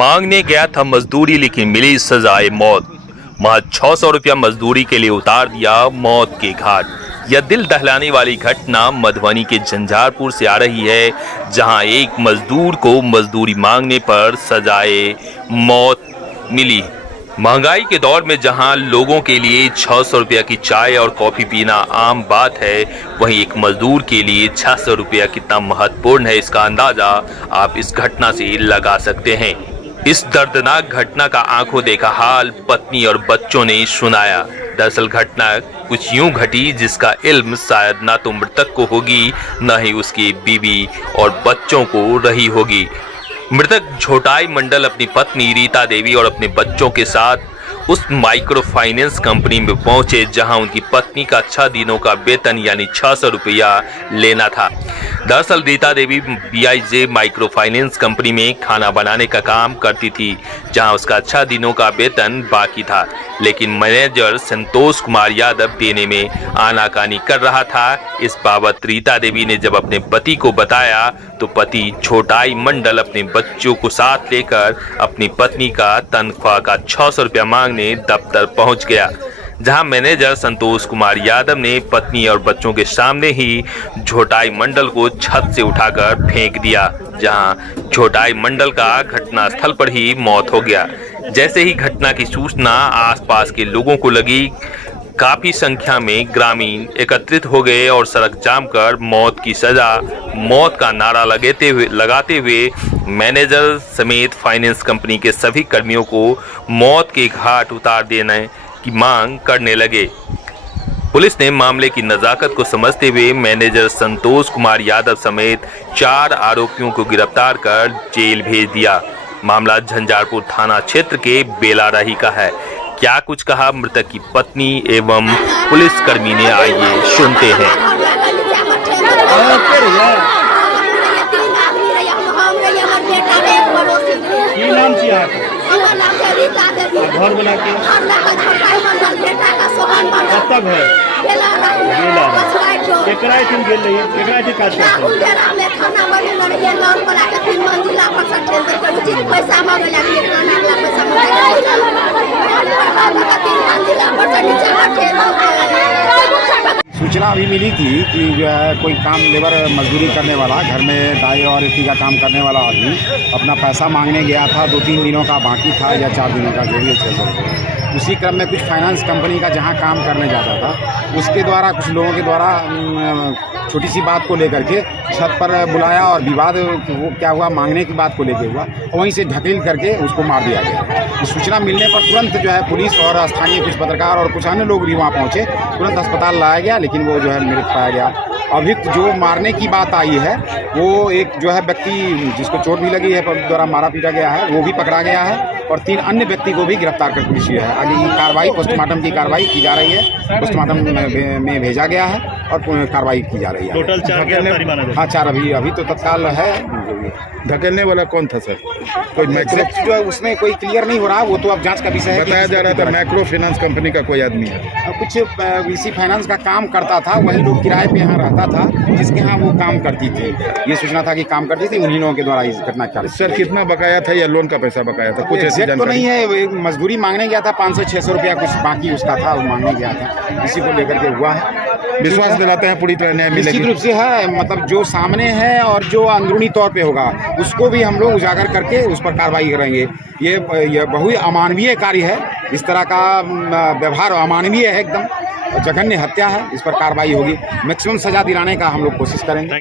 मांगने गया था मजदूरी लेकिन मिली सजाए मौत। महज 600 रुपया मजदूरी के लिए उतार दिया मौत के घाट। यह दिल दहलाने वाली घटना मधुबनी के झंझारपुर से आ रही है, जहां एक मजदूर को मजदूरी मांगने पर सजाए मौत मिली। महंगाई के दौर में जहां लोगों के लिए 600 रुपया की चाय और कॉफी पीना आम बात है, वहीं एक मजदूर के लिए 600 रुपया कितना महत्वपूर्ण है, इसका अंदाजा आप इस घटना से लगा सकते हैं। इस दर्दनाक घटना का आंखों देखा हाल पत्नी और बच्चों ने सुनाया। दरअसल घटना कुछ यूं घटी जिसका इल्म शायद ना तो मृतक को होगी, न ही उसकी बीवी और बच्चों को रही होगी। मृतक झोटाई मंडल अपनी पत्नी रीता देवी और अपने बच्चों के साथ उस माइक्रो फाइनेंस कंपनी में पहुंचे जहां उनकी पत्नी का 6 दिनों का वेतन यानी 600 रुपया लेना था। दरअसल Rita Devi BIJ micro finance company में खाना बनाने का काम करती थी, जहां उसका 6 दिनों का वेतन बाकी था, लेकिन मैनेजर संतोष कुमार यादव देने में आनाकानी कर रहा था। इस बाबत रीता देवी ने जब अपने पति को बताया तो पति झोटाई मंडल अपने बच्चों को साथ लेकर अपनी पत्नी का तनख्वाह का 600 रुपया मांगने दफ्तर पहुंच गया, जहां मैनेजर संतोष कुमार यादव ने पत्नी और बच्चों के सामने ही झोटाई मंडल को छत से उठाकर फेंक दिया, जहां झोटाई मंडल का घटनास्थल पर ही मौत हो गया। जैसे ही घटना की सूचना आसपास के लोगों को लगी, काफी संख्या में ग्रामीण एकत्रित हो गए और सड़क जाम कर मौत की सजा, मौत का नारा लगाते हुए मैनेजर समेत फाइनेंस कंपनी के सभी कर्मियों को मौत के घाट उतार देने की मांग करने लगे। पुलिस ने मामले की नजाकत को समझते हुए मैनेजर संतोष कुमार यादव समेत 4 आरोपियों को गिरफ्तार कर जेल भेज दिया। मामला झंझारपुर थाना क्षेत्र के बेलाराही का है। क्या कुछ कहा मृतक की पत्नी एवं पुलिसकर्मी ने, आइए सुनते हैं। घर बना के कब तक है केकरा टीम गेल रही केकरा जी काज करते सूचना अभी मिली थी कि जो है कोई काम लेबर मजदूरी करने वाला घर में दाई और इसी का काम करने वाला आदमी अपना पैसा मांगने गया था। 2-3 दिनों का बाकी था या 4 दिनों का, जो भी 600 रुपये। उसी क्रम में कुछ फाइनेंस कंपनी का जहां काम करने जाता था, उसके द्वारा कुछ लोगों के द्वारा छोटी सी बात को लेकर के छत पर बुलाया और विवाद वो क्या हुआ, मांगने की बात को लेके हुआ, वहीं से ढकेल करके उसको मार दिया गया। सूचना मिलने पर तुरंत जो है पुलिस और स्थानीय कुछ पत्रकार और कुछ अन्य लोग भी वहाँ पहुँचे। तुरंत अस्पताल लाया गया, लेकिन वो जो है मृत पाया गया। अभी जो मारने की बात आई है, वो एक जो है व्यक्ति जिसको चोट भी लगी है, पुलिस द्वारा मारा पीटा गया है, वो भी पकड़ा गया है और 3 अन्य व्यक्ति को भी गिरफ्तार कर पुलिस है। आगे की कार्रवाई पोस्टमार्टम की कार्रवाई की जा रही है, पोस्टमार्टम में भेजा गया है और कार्रवाई की जा रही है। टोटल 4 गिरफ्तारी माना गया। हाँ, 4 अभी तो तत्काल है। धकेलने वाला कौन था सर? कोई माइक्रो जो है उसमें कोई क्लियर नहीं हो रहा, वो तो अब जांच का विषय है। बताया जा रहा था माइक्रो फाइनेंस कंपनी का कोई आदमी है, कुछ इसी फाइनेंस का काम करता था, वही लोग किराए पे यहाँ रहता था, जिसके यहाँ वो काम करती थी। ये सूचना था कि काम करती थी, उन्हीं लोगों के द्वारा इस घटना का। सर कितना बकाया था या लोन का पैसा बकाया था? कुछ ऐसी तो नहीं है, मजदूरी मांगने गया था 500-600 रुपया कुछ बाकी उसका था, वो मांगने गया था, इसी को लेकर के हुआ है। विश्वास दिलाते हैं पूरी तरह न्याय मिलेगा। निश्चित रूप से है, मतलब जो सामने है और जो अंदरूनी तौर पे होगा उसको भी हम लोग उजागर करके उस पर कार्रवाई करेंगे। ये बहुत अमानवीय कार्य है, इस तरह का व्यवहार अमानवीय है, एकदम जघन्य हत्या है, इस पर कार्रवाई होगी। मैक्सिमम सजा दिलाने का हम लोग कोशिश करेंगे।